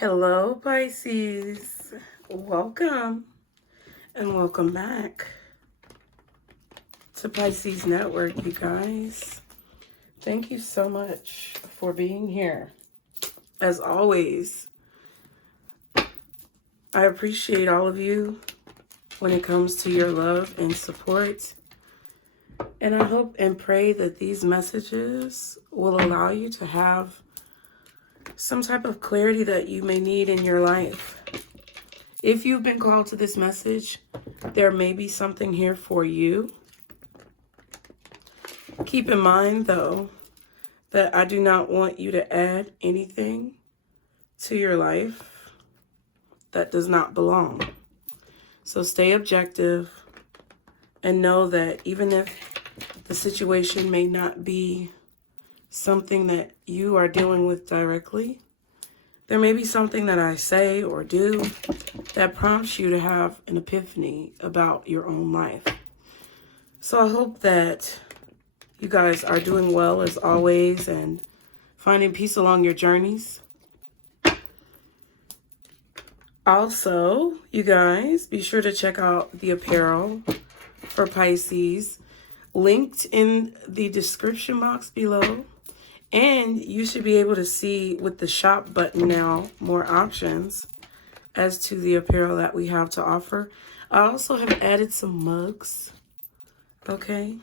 Hello, Pisces. Welcome and welcome back to Pisces Network, you guys. Thank you so much for being here. As always, I appreciate all of you when it comes to your love and support. And I hope and pray that these messages will allow you to have some type of clarity that you may need in your life. If you've been called to this message, there may be something here for you. Keep in mind, though, that I do not want you to add anything to your life that does not belong. So stay objective and know that even if the situation may not be something that you are dealing with directly, there may be something that I say or do that prompts you to have an epiphany about your own life. So I hope that you guys are doing well as always and finding peace along your journeys. Also, you guys, be sure to check out the apparel for Pisces linked in the description box below. And you should be able to see with the shop button now more options as to the apparel that we have to offer. I also have added some mugs. Okay.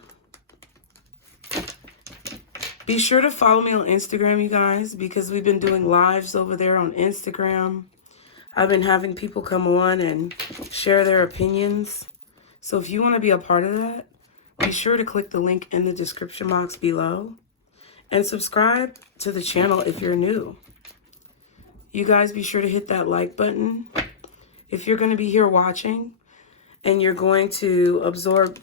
Be sure to follow me on Instagram, you guys, because we've been doing lives over there on Instagram. I've been having people come on and share their opinions. So if you want to be a part of that, be sure to click the link in the description box below. And subscribe to the channel if you're new. You guys be sure to hit that like button. If you're going to be here watching and you're going to absorb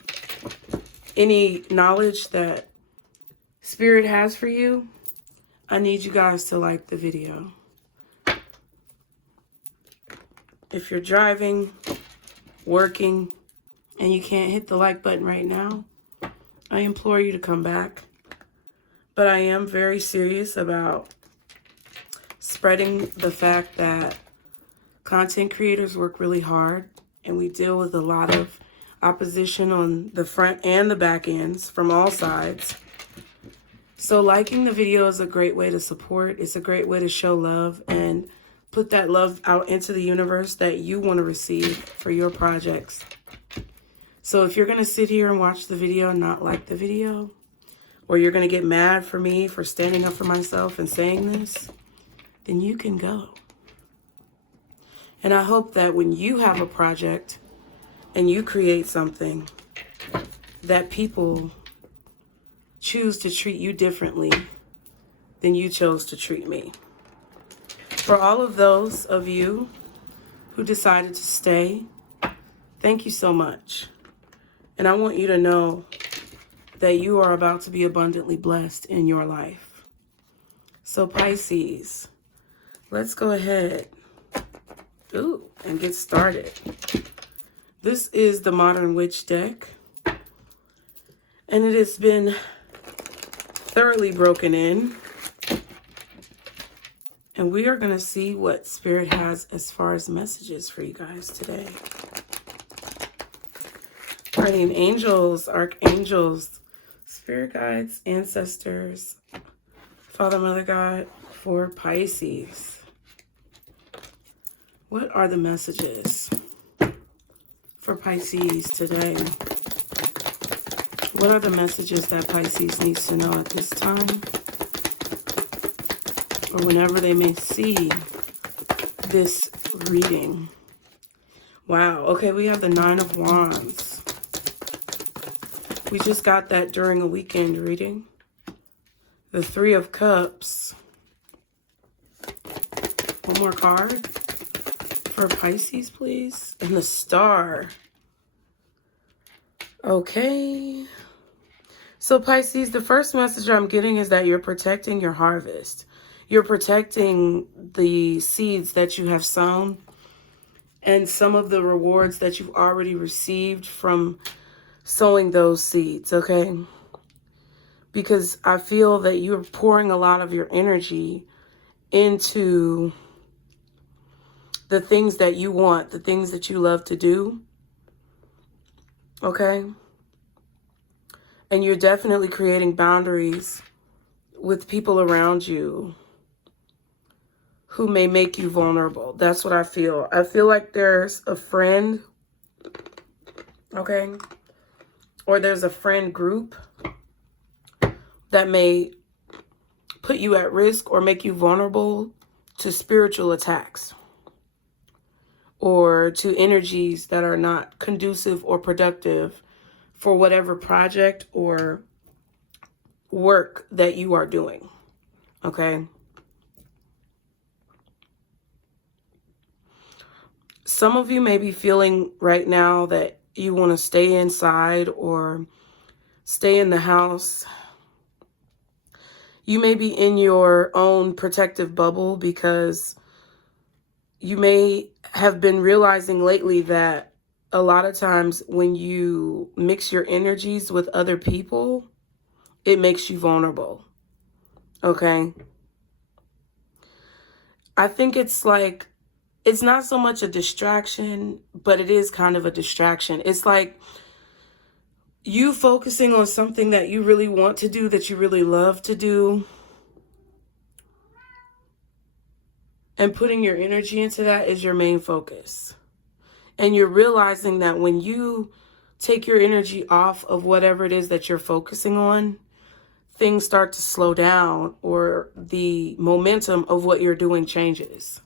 any knowledge that Spirit has for you, I need you guys to like the video. If you're driving, working, and you can't hit the like button right now, I implore you to come back. But I am very serious about spreading the fact that content creators work really hard and we deal with a lot of opposition on the front and the back ends from all sides. So liking the video is a great way to support. It's a great way to show love and put that love out into the universe that you want to receive for your projects. So if you're going to sit here and watch the video and not like the video, or you're going to get mad for me for standing up for myself and saying this, then you can go. And I hope that when you have a project and you create something, that people choose to treat you differently than you chose to treat me. For all of those of you who decided to stay, thank you so much. And I want you to know that you are about to be abundantly blessed in your life. So Pisces, let's go ahead and get started. This is the Modern Witch deck, and it has been thoroughly broken in. And we are going to see what Spirit has as far as messages for you guys today. Guardian angels, archangels, spirit guides, ancestors, Father, Mother, God, for Pisces. What are the messages for Pisces today? What are the messages that Pisces needs to know at this time? Or whenever they may see this reading? Wow, okay, we have the Nine of Wands. We just got that during a weekend reading. The Three of Cups. One more card for Pisces, please. And the Star. Okay. So Pisces, the first message I'm getting is that you're protecting your harvest. You're protecting the seeds that you have sown and some of the rewards that you've already received from sowing those seeds, okay? Because I feel that you're pouring a lot of your energy into the things that you want, the things that you love to do. Okay? And you're definitely creating boundaries with people around you who may make you vulnerable. That's what I feel. I feel like there's a friend, okay? Or there's a friend group that may put you at risk or make you vulnerable to spiritual attacks or to energies that are not conducive or productive for whatever project or work that you are doing, okay? Some of you may be feeling right now that you want to stay inside or stay in the house. You may be in your own protective bubble because you may have been realizing lately that a lot of times when you mix your energies with other people, it makes you vulnerable. Okay? I think it's like, it's not so much a distraction, but it is kind of a distraction. It's like you focusing on something that you really want to do, that you really love to do, and putting your energy into that is your main focus. And you're realizing that when you take your energy off of whatever it is that you're focusing on, things start to slow down or the momentum of what you're doing changes.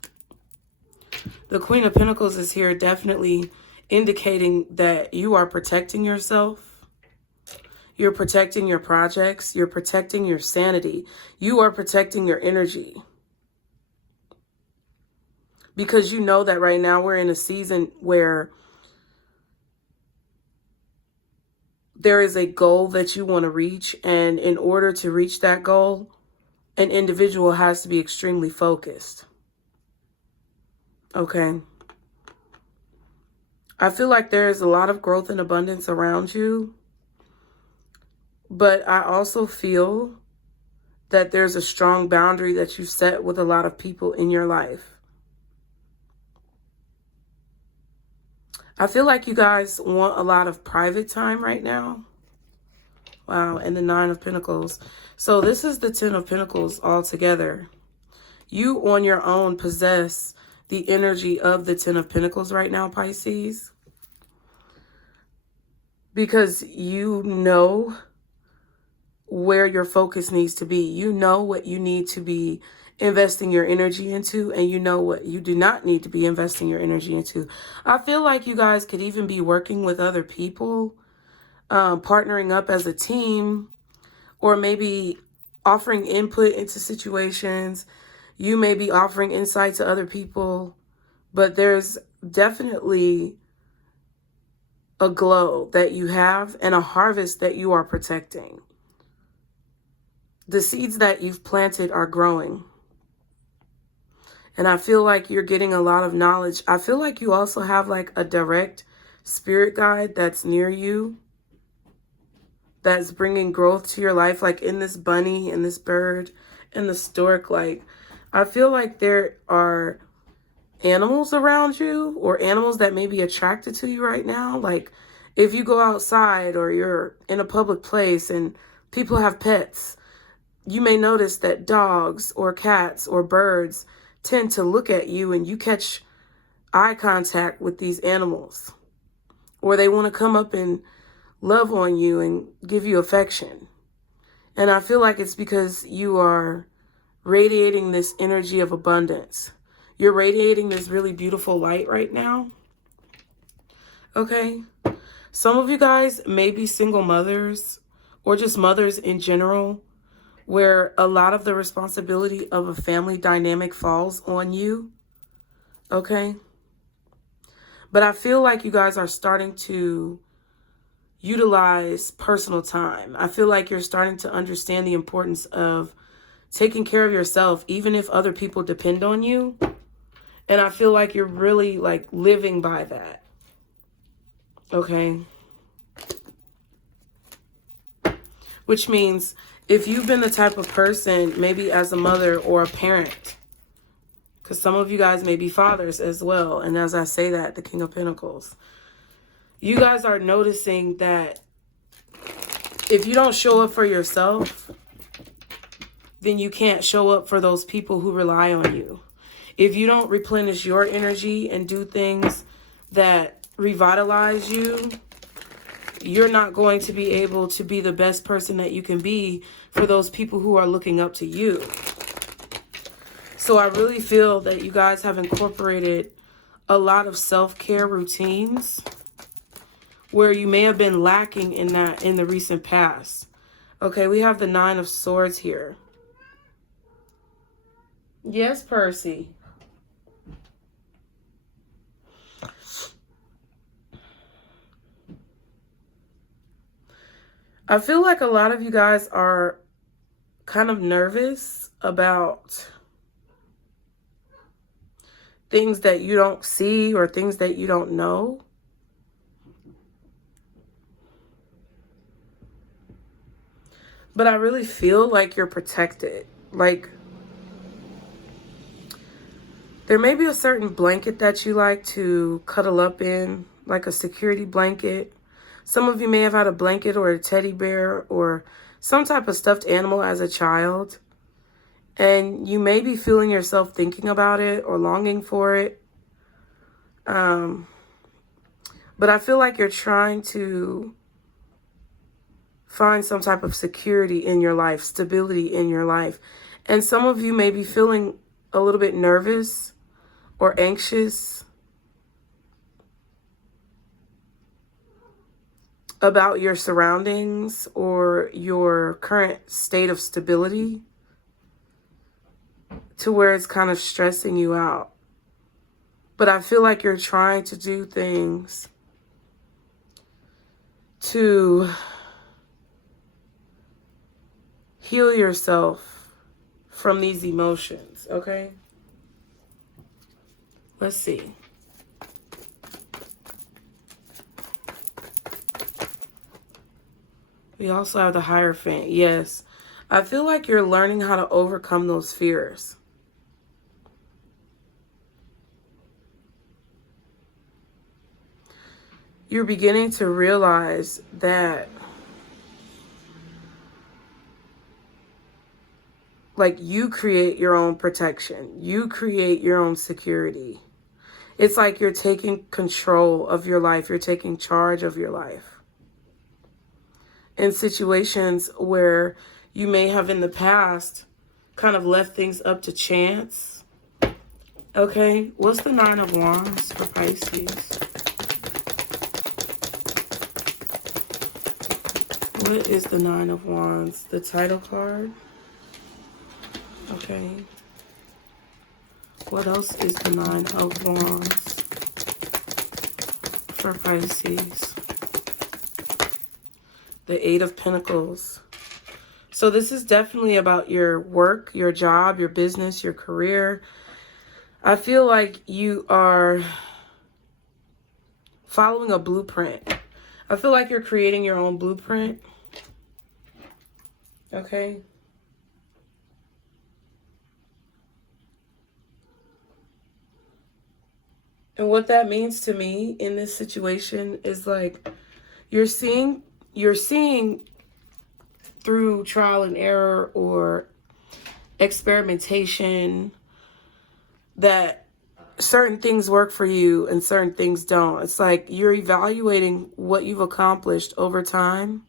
The Queen of Pentacles is here, definitely indicating that you are protecting yourself. You're protecting your projects. You're protecting your sanity. You are protecting your energy. Because you know that right now we're in a season where there is a goal that you want to reach. And in order to reach that goal, an individual has to be extremely focused. Okay. I feel like there is a lot of growth and abundance around you. But I also feel that there's a strong boundary that you've set with a lot of people in your life. I feel like you guys want a lot of private time right now. Wow, and the 9 of Pentacles. So this is the 10 of Pentacles all together. You on your own possess the energy of the 10 of Pentacles right now, Pisces. Because you know where your focus needs to be. You know what you need to be investing your energy into, and you know what you do not need to be investing your energy into. I feel like you guys could even be working with other people, partnering up as a team, or maybe offering input into situations. You may be offering insight to other people, but there's definitely a glow that you have and a harvest that you are protecting. The seeds that you've planted are growing. And I feel like you're getting a lot of knowledge. I feel like you also have like a direct spirit guide that's near you, that's bringing growth to your life, like in this bunny and this bird and the stork. Like, I feel like there are animals around you, or animals that may be attracted to you right now. Like if you go outside or you're in a public place and people have pets, you may notice that dogs or cats or birds tend to look at you, and you catch eye contact with these animals, or they want to come up and love on you and give you affection. And I feel like it's because you are radiating this energy of abundance. You're radiating this really beautiful light right now. Okay. Some of you guys may be single mothers, or just mothers in general, where a lot of the responsibility of a family dynamic falls on you. Okay. But I feel like you guys are starting to utilize personal time. I feel like you're starting to understand the importance of taking care of yourself, even if other people depend on you. And I feel like you're really like living by that. Okay. Which means if you've been the type of person, maybe as a mother or a parent, because some of you guys may be fathers as well. And as I say that, the King of Pentacles, you guys are noticing that if you don't show up for yourself, then you can't show up for those people who rely on you. If you don't replenish your energy and do things that revitalize you, you're not going to be able to be the best person that you can be for those people who are looking up to you. So I really feel that you guys have incorporated a lot of self-care routines where you may have been lacking in that in the recent past. Okay, we have the 9 of Swords here. Yes, Percy. I feel like a lot of you guys are kind of nervous about things that you don't see or things that you don't know. But I really feel like you're protected. Like, there may be a certain blanket that you like to cuddle up in, like a security blanket. Some of you may have had a blanket or a teddy bear or some type of stuffed animal as a child. And you may be feeling yourself thinking about it or longing for it. But I feel like you're trying to find some type of security in your life, stability in your life. And some of you may be feeling a little bit nervous or anxious about your surroundings or your current state of stability, to where it's kind of stressing you out. But I feel like you're trying to do things to heal yourself from these emotions, okay? Let's see. We also have the Hierophant. Yes. I feel like you're learning how to overcome those fears. You're beginning to realize that, like, you create your own protection. You create your own security. It's like you're taking control of your life. You're taking charge of your life. In situations where you may have in the past kind of left things up to chance. Okay, what's the 9 of Wands for Pisces? What is the 9 of Wands? The title card. Okay. What else is the 9 of Wands for Pisces? The 8 of Pentacles. So this is definitely about your work, your job, your business, your career. I feel like you are following a blueprint. I feel like you're creating your own blueprint. Okay. And what that means to me in this situation is like you're seeing through trial and error or experimentation that certain things work for you and certain things don't. It's like you're evaluating what you've accomplished over time.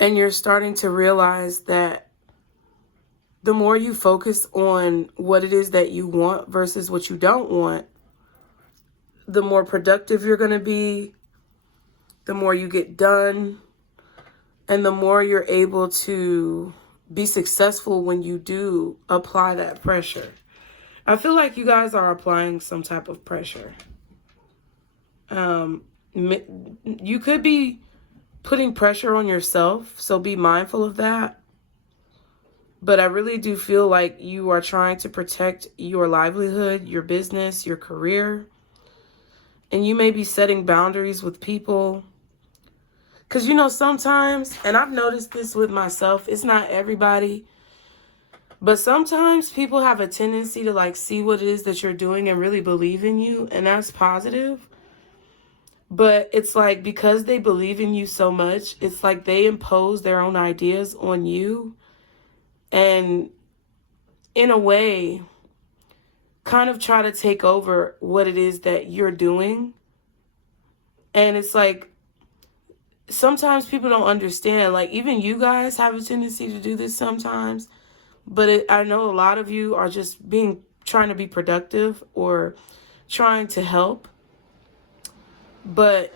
And you're starting to realize that the more you focus on what it is that you want versus what you don't want, the more productive you're going to be, the more you get done, and the more you're able to be successful when you do apply that pressure. I feel like you guys are applying some type of pressure. You could be putting pressure on yourself, so be mindful of that. But I really do feel like you are trying to protect your livelihood, your business, your career. And you may be setting boundaries with people. Because, you know, sometimes, and I've noticed this with myself, it's not everybody. But sometimes people have a tendency to like see what it is that you're doing and really believe in you, and that's positive. But it's like because they believe in you so much, it's like they impose their own ideas on you and in a way kind of try to take over what it is that you're doing. And it's like sometimes people don't understand, like even you guys have a tendency to do this sometimes, but I know a lot of you are just trying to be productive or trying to help. But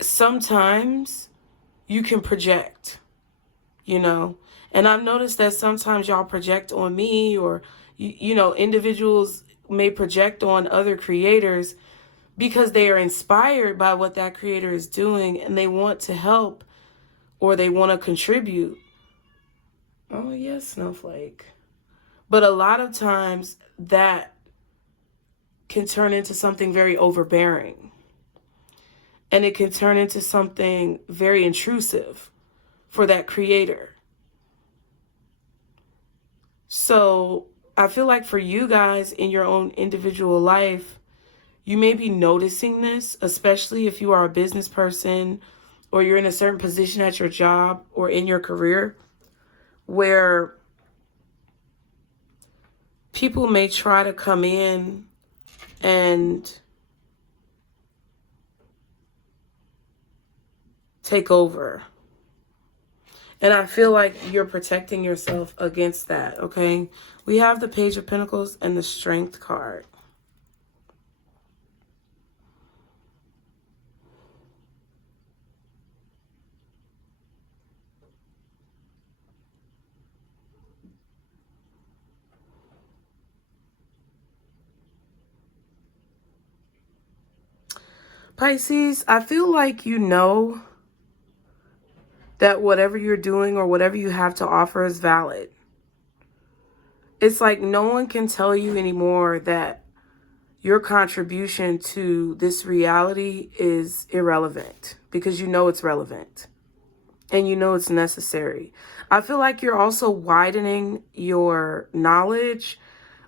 sometimes you can project, you know, and I've noticed that sometimes y'all project on me, or, you know, individuals may project on other creators because they are inspired by what that creator is doing and they want to help or they want to contribute. Oh, yes, Snowflake. But a lot of times that can turn into something very overbearing. And it can turn into something very intrusive for that creator. So I feel like for you guys in your own individual life, you may be noticing this, especially if you are a business person or you're in a certain position at your job or in your career, where people may try to come in and take over. And I feel like you're protecting yourself against that, okay? We have the Page of Pentacles and the Strength card. Pisces, I feel like you know that whatever you're doing or whatever you have to offer is valid. It's like no one can tell you anymore that your contribution to this reality is irrelevant, because you know it's relevant and you know it's necessary. I feel like you're also widening your knowledge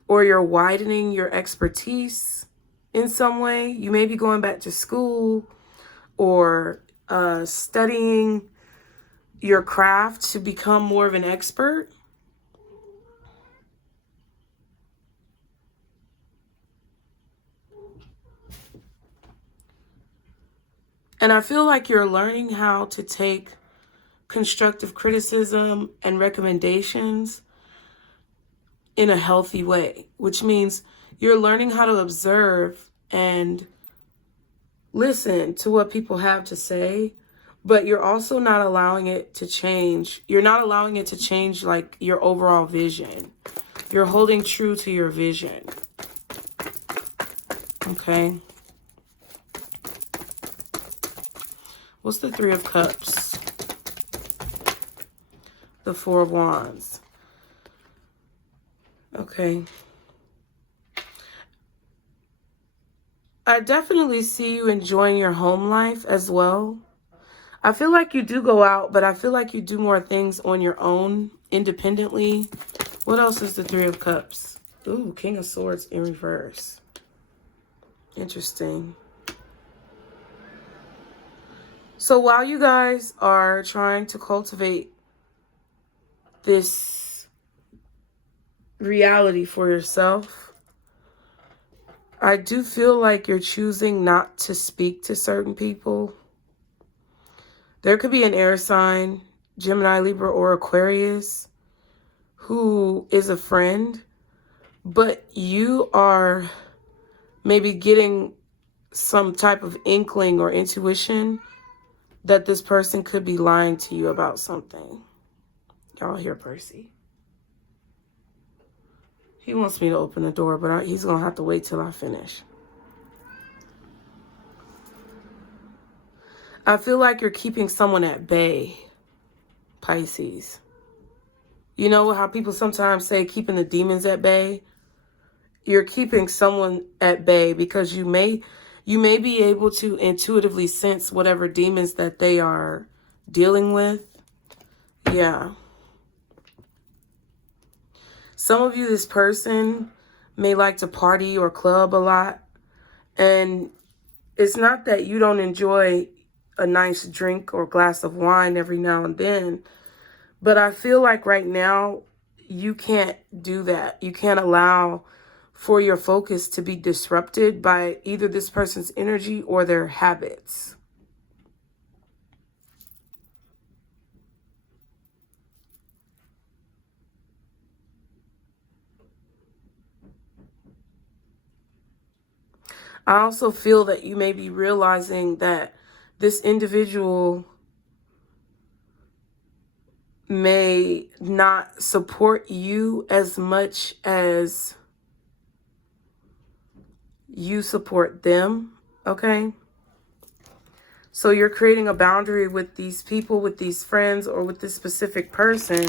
or you're widening your expertise in some way. You may be going back to school or studying your craft to become more of an expert. And I feel like you're learning how to take constructive criticism and recommendations in a healthy way, which means you're learning how to observe and listen to what people have to say, but you're also not allowing it to change. You're not allowing it to change like your overall vision. You're holding true to your vision. Okay. What's the Three of Cups? The Four of Wands. Okay. I definitely see you enjoying your home life as well. I feel like you do go out, but I feel like you do more things on your own, independently. What else is the Three of Cups? Ooh, King of Swords in reverse. Interesting. So while you guys are trying to cultivate this reality for yourself, I do feel like you're choosing not to speak to certain people. There could be an air sign, Gemini, Libra, or Aquarius, who is a friend, but you are maybe getting some type of inkling or intuition that this person could be lying to you about something. Y'all hear Percy. He wants me to open the door, but he's going to have to wait till I finish. I feel like you're keeping someone at bay, Pisces. You know how people sometimes say keeping the demons at bay? You're keeping someone at bay because you may be able to intuitively sense whatever demons that they are dealing with. Yeah. Some of you, this person may like to party or club a lot. And it's not that you don't enjoy a nice drink or glass of wine every now and then. But I feel like right now, you can't do that. You can't allow for your focus to be disrupted by either this person's energy or their habits. I also feel that you may be realizing that this individual may not support you as much as you support them, okay? So you're creating a boundary with these people, with these friends, or with this specific person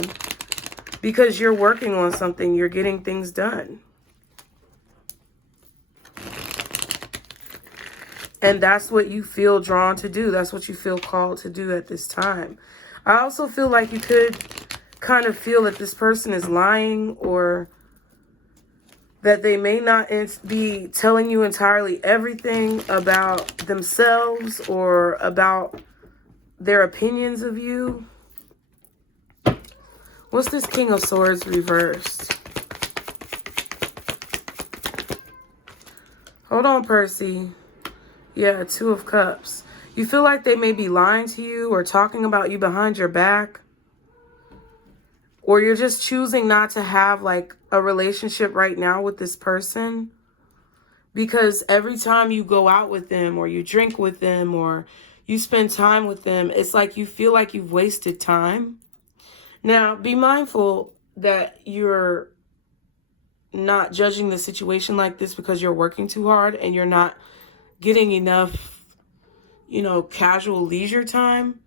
because you're working on something, you're getting things done. And that's what you feel drawn to do. That's what you feel called to do at this time. I also feel like you could kind of feel that this person is lying, or that they may not be telling you entirely everything about themselves or about their opinions of you. What's this King of Swords reversed? Hold on, Percy. Yeah, Two of Cups. You feel like they may be lying to you or talking about you behind your back. Or you're just choosing not to have like a relationship right now with this person. Because every time you go out with them or you drink with them or you spend time with them, it's like you feel like you've wasted time. Now, be mindful that you're not judging the situation like this because you're working too hard and you're not getting enough, you know, casual leisure time.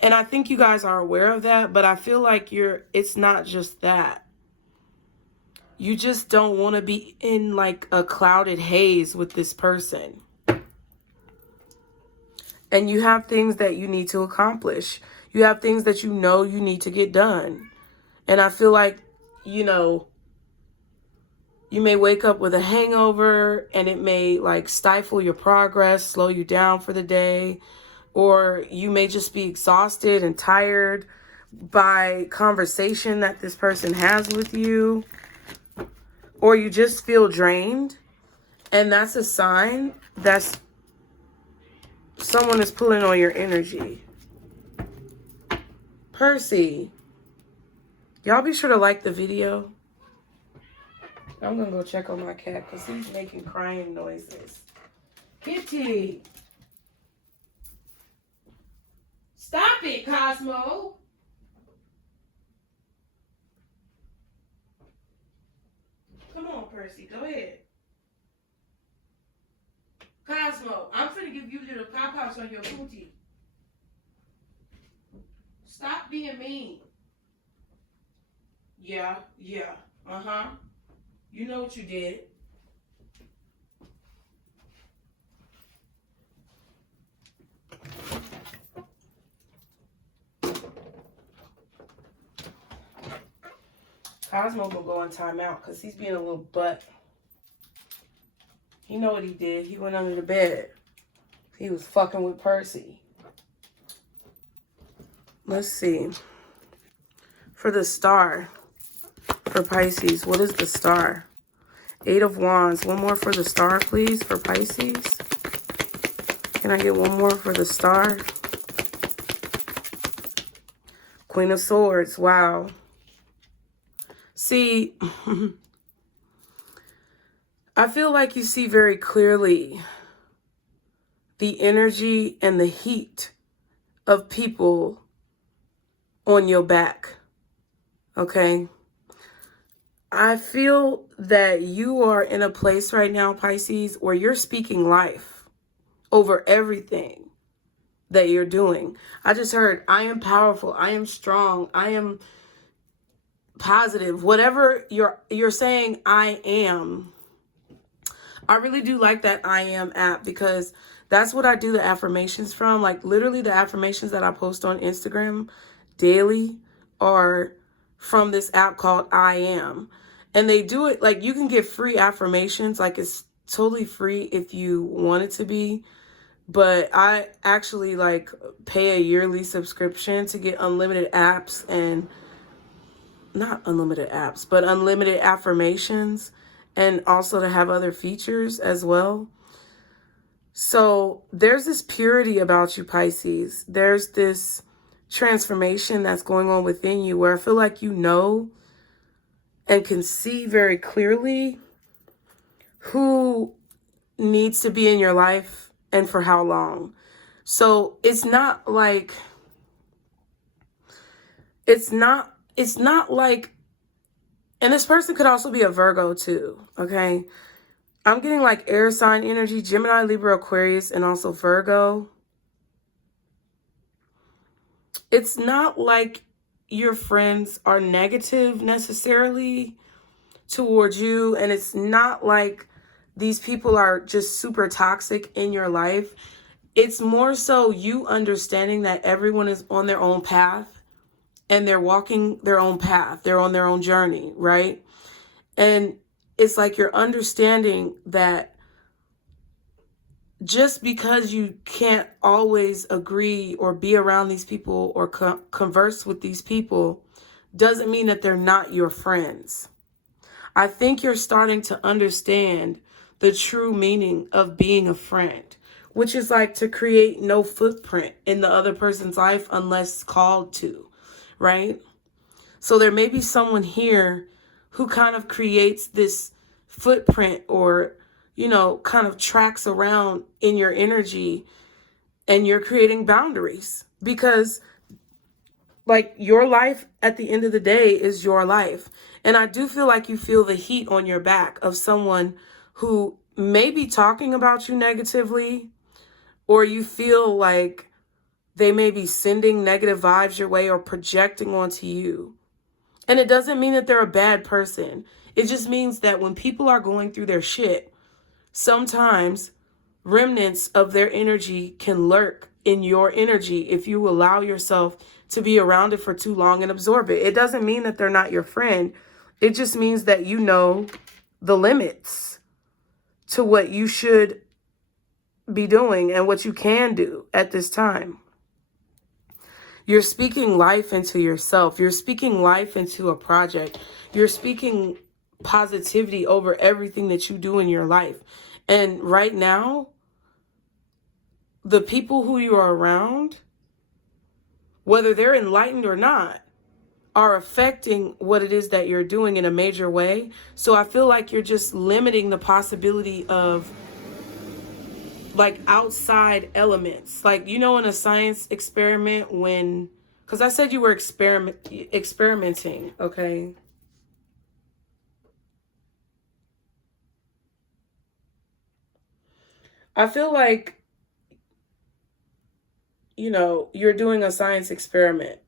And I think you guys are aware of that, but I feel like it's not just that. You just don't want to be in like a clouded haze with this person. And you have things that you need to accomplish. You have things that you know you need to get done. And I feel like, you know, you may wake up with a hangover and it may like stifle your progress, slow you down for the day. Or you may just be exhausted and tired by conversation that this person has with you. Or you just feel drained. And that's a sign that someone is pulling on your energy. Percy, y'all be sure to like the video. I'm going to go check on my cat because he's making crying noises. Kitty! Stop it, Cosmo! Come on, Percy, go ahead. Cosmo, I'm finna give you little pop-pops on your cootie. Stop being mean. Yeah. Uh-huh. You know what you did. Cosmo gonna go on timeout because he's being a little butt. You know what he did? He went under the bed. He was fucking with Percy. Let's see. For the star, for Pisces, what is the star? 8 of Wands. One more for the star, please, for Pisces. Can I get one more for the star? Queen of Swords. Wow. See, I feel like you see very clearly the energy and the heat of people on your back, okay? I feel that you are in a place right now, Pisces, where you're speaking life over everything that you're doing. I just heard, I am powerful, I am strong, I am positive. Whatever you're saying, I am. I really do like that I am app because that's what I do the affirmations from. Like literally the affirmations that I post on Instagram daily are from this app called I Am. And they do it, like, you can get free affirmations. Like, it's totally free if you want it to be. But I actually, like, pay a yearly subscription to get unlimited apps, and not unlimited apps, but unlimited affirmations, and also to have other features as well. So there's this purity about you, Pisces. There's this transformation that's going on within you where I feel like you know and can see very clearly who needs to be in your life and for how long. So it's not like, and this person could also be a Virgo too, okay? I'm getting like air sign energy, Gemini, Libra, Aquarius, and also Virgo. It's not like your friends are negative necessarily towards you, and it's not like these people are just super toxic in your life. It's more so you understanding that everyone is on their own path and they're walking their own path. They're on their own journey, right? And it's like you're understanding that just because you can't always agree or be around these people or converse with these people doesn't mean that they're not your friends. I think you're starting to understand the true meaning of being a friend, which is like to create no footprint in the other person's life unless called to, right? So there may be someone here who kind of creates this footprint or, you know, kind of tracks around in your energy, and you're creating boundaries because, like, your life at the end of the day is your life. And I do feel like you feel the heat on your back of someone who may be talking about you negatively, or you feel like they may be sending negative vibes your way or projecting onto you. And it doesn't mean that they're a bad person. It just means that when people are going through their shit, sometimes remnants of their energy can lurk in your energy if you allow yourself to be around it for too long and absorb it. It doesn't mean that they're not your friend. It just means that you know the limits to what you should be doing and what you can do at this time. You're speaking life into yourself. You're speaking life into a project. You're speaking positivity over everything that you do in your life. And right now, the people who you are around, whether they're enlightened or not, are affecting what it is that you're doing in a major way. So I feel like you're just limiting the possibility of, like, outside elements. Like, you know, in a science experiment when, because I said you were experimenting, okay? I feel like, you know, you're doing a science experiment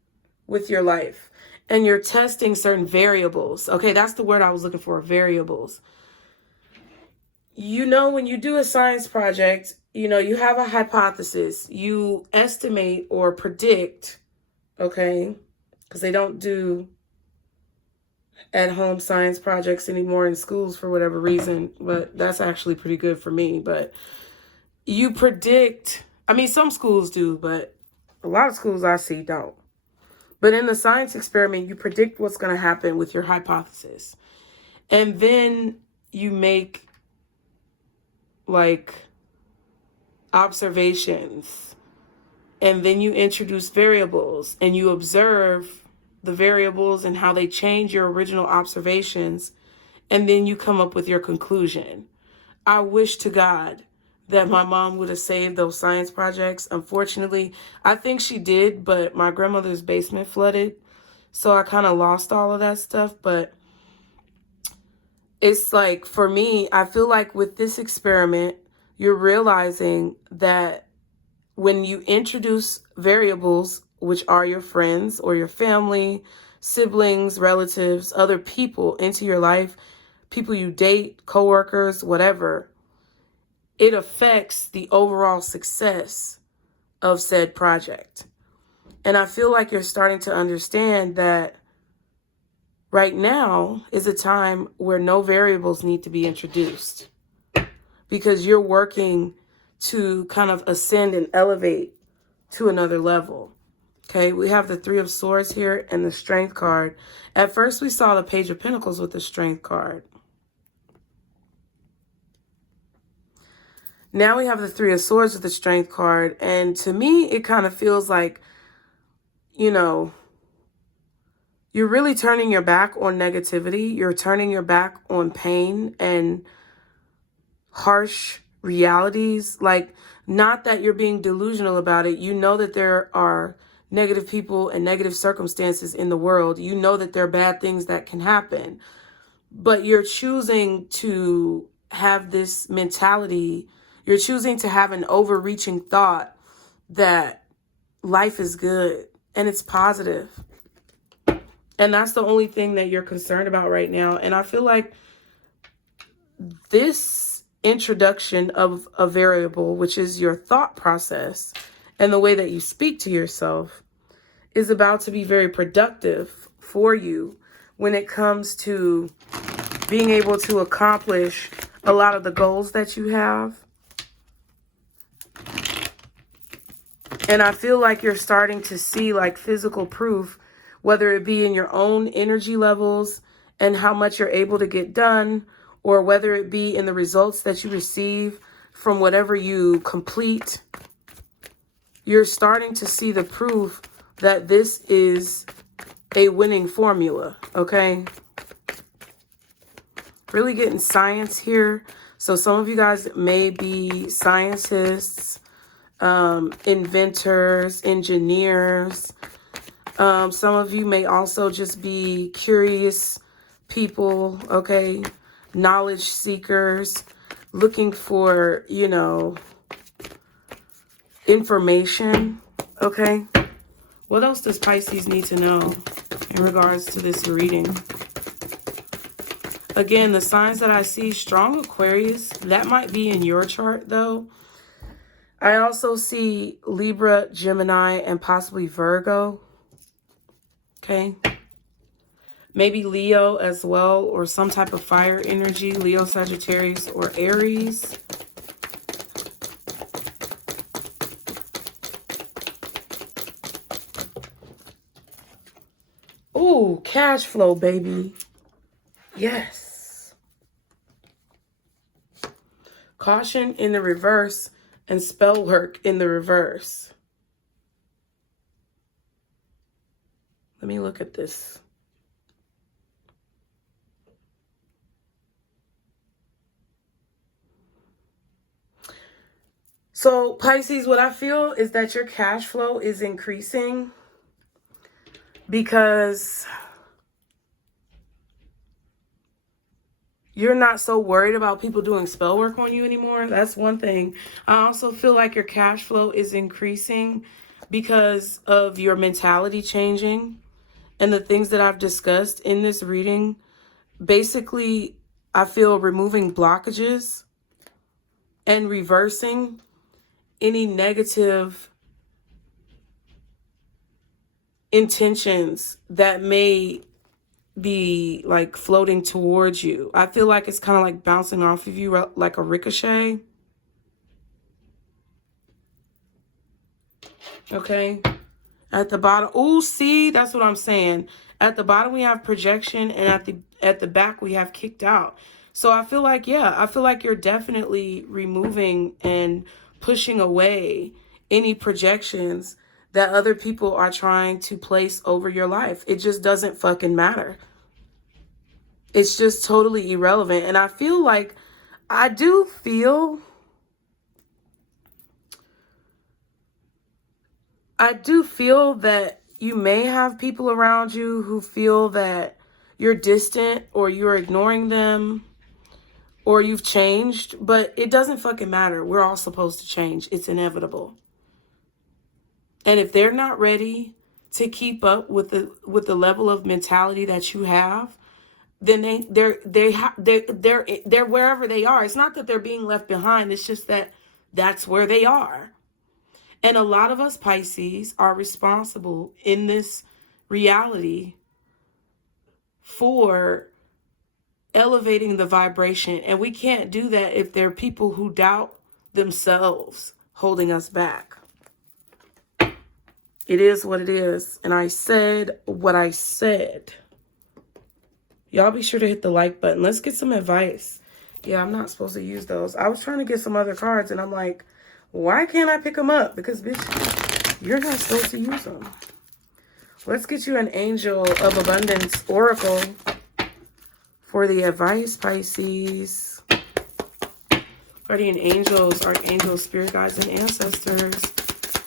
with your life and you're testing certain variables. Okay, that's the word I was looking for, variables. You know, when you do a science project, you know, you have a hypothesis. You estimate or predict, okay, because they don't do at-home science projects anymore in schools for whatever reason, but that's actually pretty good for me. But you predict, I mean, some schools do, but a lot of schools I see don't. But in the science experiment, you predict what's going to happen with your hypothesis. And then you make, like, observations. And then you introduce variables and you observe the variables and how they change your original observations. And then you come up with your conclusion. I wish to God that my mom would have saved those science projects. Unfortunately, I think she did, but my grandmother's basement flooded. So I kind of lost all of that stuff. But it's like, for me, I feel like with this experiment, you're realizing that when you introduce variables, which are your friends or your family, siblings, relatives, other people into your life, people you date, coworkers, whatever, it affects the overall success of said project. And I feel like you're starting to understand that Right now is a time where no variables need to be introduced because you're working to kind of ascend and elevate to another level. Okay, we have the Three of Swords here and the Strength card. At first, we saw the Page of Pentacles with the Strength card. Now we have the Three of Swords with the Strength card. And to me, it kind of feels like, you know, you're really turning your back on negativity. You're turning your back on pain and harsh realities. Like, not that you're being delusional about it. You know that there are negative people and negative circumstances in the world. You know that there are bad things that can happen. But you're choosing to have this mentality. You're choosing to have an overreaching thought that life is good and it's positive. And that's the only thing that you're concerned about right now. And I feel like this introduction of a variable, which is your thought process and the way that you speak to yourself, is about to be very productive for you when it comes to being able to accomplish a lot of the goals that you have. And I feel like you're starting to see like physical proof, whether it be in your own energy levels and how much you're able to get done, or whether it be in the results that you receive from whatever you complete. You're starting to see the proof that this is a winning formula, okay? Really getting science here. So some of you guys may be scientists, inventors, engineers. Some of you may also just be curious people, okay? Knowledge seekers, looking for, you know, information, okay? What else does Pisces need to know in regards to this reading? Again, the signs that I see, strong Aquarius, that might be in your chart though. I also see Libra, Gemini, and possibly Virgo. Okay. Maybe Leo as well, or some type of fire energy, Leo, Sagittarius, or Aries. Ooh, cash flow, baby. Yes. Caution in the reverse and spell work in the reverse. Let me look at this. So Pisces, what I feel is that your cash flow is increasing because you're not so worried about people doing spell work on you anymore. That's one thing. I also feel like your cash flow is increasing because of your mentality changing and the things that I've discussed in this reading. Basically, I feel removing blockages and reversing any negative intentions that may be like floating towards you. I feel like it's kind of like bouncing off of you like a ricochet. Okay. At the bottom. Oh, see, that's what I'm saying. At the bottom we have projection, and at the back we have kicked out. So I feel like, yeah, I feel like you're definitely removing and pushing away any projections that other people are trying to place over your life. It just doesn't fucking matter. It's just totally irrelevant. And I feel like, I do feel that you may have people around you who feel that you're distant or you're ignoring them or you've changed, but it doesn't fucking matter. We're all supposed to change. It's inevitable. And if they're not ready to keep up with the level of mentality that you have, then they're wherever they are. It's not that they're being left behind. It's just that that's where they are. And a lot of us Pisces are responsible in this reality for elevating the vibration. And we can't do that if there are people who doubt themselves holding us back. It is what it is. And I said what I said. Y'all be sure to hit the like button. Let's get some advice. Yeah, I'm not supposed to use those. I was trying to get some other cards and I'm like, why can't I pick them up? Because, bitch, you're not supposed to use them. Let's get you an Angel of Abundance Oracle for the advice, Pisces. Guardian angels, archangels, spirit guides, and ancestors.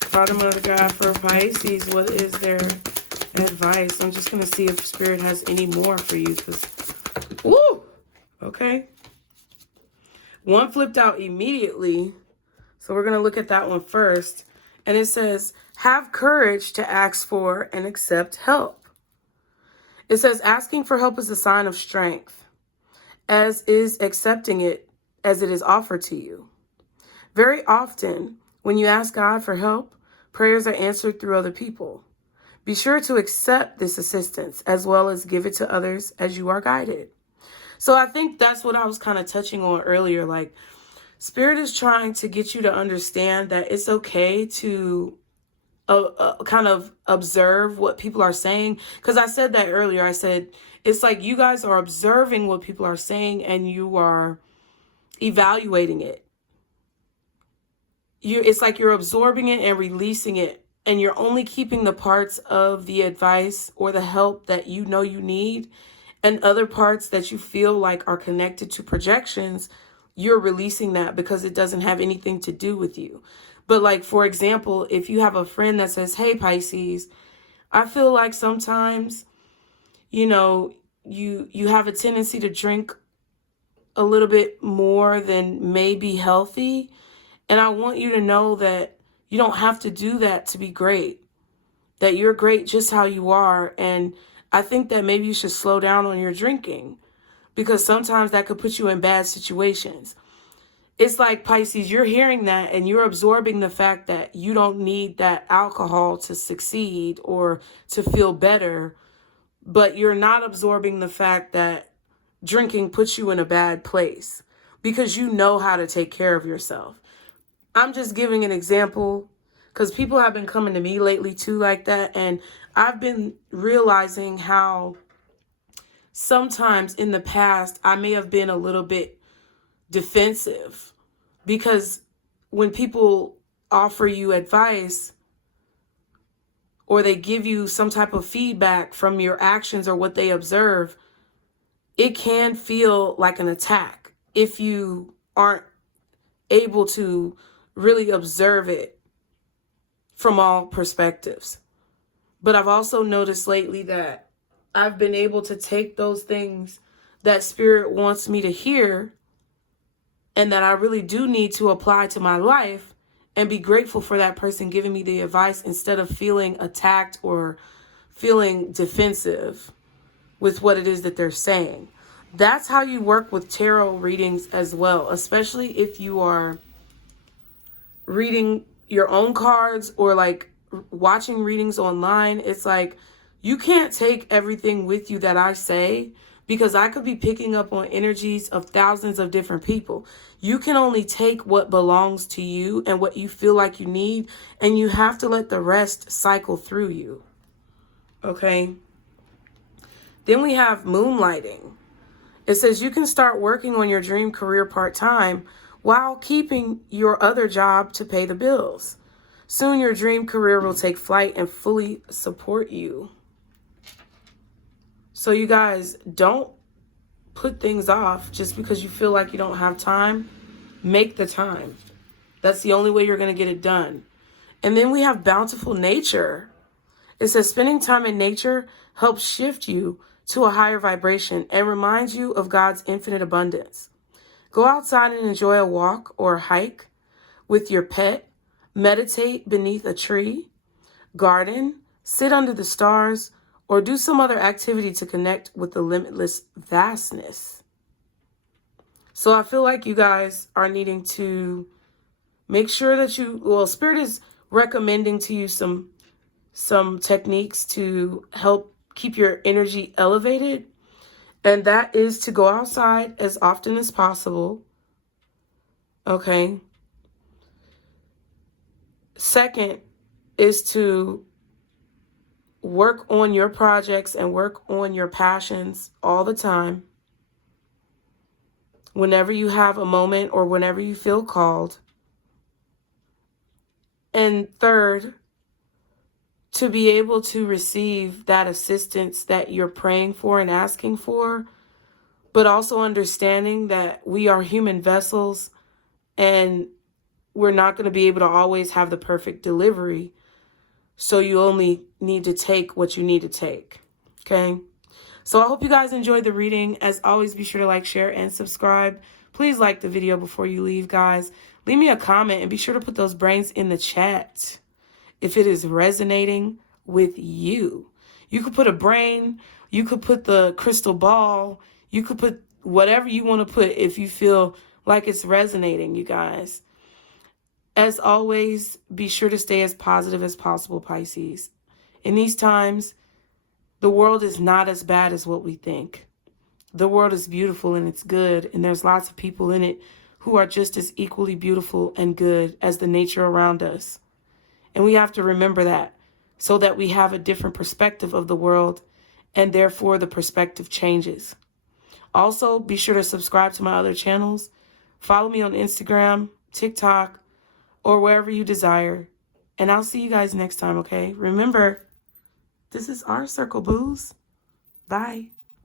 Father, Mother, God, for Pisces, what is their advice? I'm just going to see if Spirit has any more for you. Woo! Okay. One flipped out immediately. So we're going to look at that one first. And it says, have courage to ask for and accept help. It says, asking for help is a sign of strength, as is accepting it as it is offered to you. Very often, when you ask God for help, prayers are answered through other people. Be sure to accept this assistance as well as give it to others as you are guided. So I think that's what I was kind of touching on earlier. Like, Spirit is trying to get you to understand that it's okay to kind of observe what people are saying. Because I said that earlier. I said, it's like you guys are observing what people are saying and you are evaluating it. It's like you're absorbing it and releasing it. And you're only keeping the parts of the advice or the help that you know you need. And other parts that you feel like are connected to projections, you're releasing that because it doesn't have anything to do with you. But like, for example, if you have a friend that says, hey, Pisces, I feel like sometimes, you know, you have a tendency to drink a little bit more than may be healthy. And I want you to know that you don't have to do that to be great, that you're great just how you are. And I think that maybe you should slow down on your drinking because sometimes that could put you in bad situations. It's like, Pisces, you're hearing that and you're absorbing the fact that you don't need that alcohol to succeed or to feel better, but you're not absorbing the fact that drinking puts you in a bad place because you know how to take care of yourself. I'm just giving an example because people have been coming to me lately too like that. And I've been realizing how sometimes in the past I may have been a little bit defensive because when people offer you advice or they give you some type of feedback from your actions or what they observe, it can feel like an attack if you aren't able to really observe it from all perspectives. But I've also noticed lately that I've been able to take those things that Spirit wants me to hear and that I really do need to apply to my life and be grateful for that person giving me the advice instead of feeling attacked or feeling defensive with what it is that they're saying. That's how you work with tarot readings as well, especially if you are reading your own cards or like watching readings online. It's like you can't take everything with you that I say because I could be picking up on energies of thousands of different people. You can only take what belongs to you and what you feel like you need, and you have to let the rest cycle through you. Okay? Then we have moonlighting. It says you can start working on your dream career part-time while keeping your other job to pay the bills. Soon your dream career will take flight and fully support you. So you guys, don't put things off just because you feel like you don't have time. Make the time. That's the only way you're going to get it done. And then we have bountiful nature. It says spending time in nature helps shift you to a higher vibration and reminds you of God's infinite abundance. Go outside and enjoy a walk or a hike with your pet. Meditate beneath a tree, garden, sit under the stars, or do some other activity to connect with the limitless vastness. So I feel like you guys are needing to make sure that Spirit is recommending to you some techniques to help keep your energy elevated. And that is to go outside as often as possible. Okay. Second is to work on your projects and work on your passions all the time. Whenever you have a moment or whenever you feel called. And third, to be able to receive that assistance that you're praying for and asking for, but also understanding that we are human vessels and we're not going to be able to always have the perfect delivery. So you only need to take what you need to take. Okay? So I hope you guys enjoyed the reading. As always, be sure to like, share, and subscribe. Please like the video before you leave, guys. Leave me a comment and be sure to put those brains in the chat if it is resonating with you. You could put a brain, you could put the crystal ball, you could put whatever you want to put if you feel like it's resonating, you guys. As always, be sure to stay as positive as possible, Pisces. In these times, the world is not as bad as what we think. The world is beautiful and it's good, and there's lots of people in it who are just as equally beautiful and good as the nature around us. And we have to remember that so that we have a different perspective of the world, and therefore the perspective changes. Also, be sure to subscribe to my other channels. Follow me on Instagram, TikTok, or wherever you desire. And I'll see you guys next time, okay? Remember, this is our circle, boos. Bye.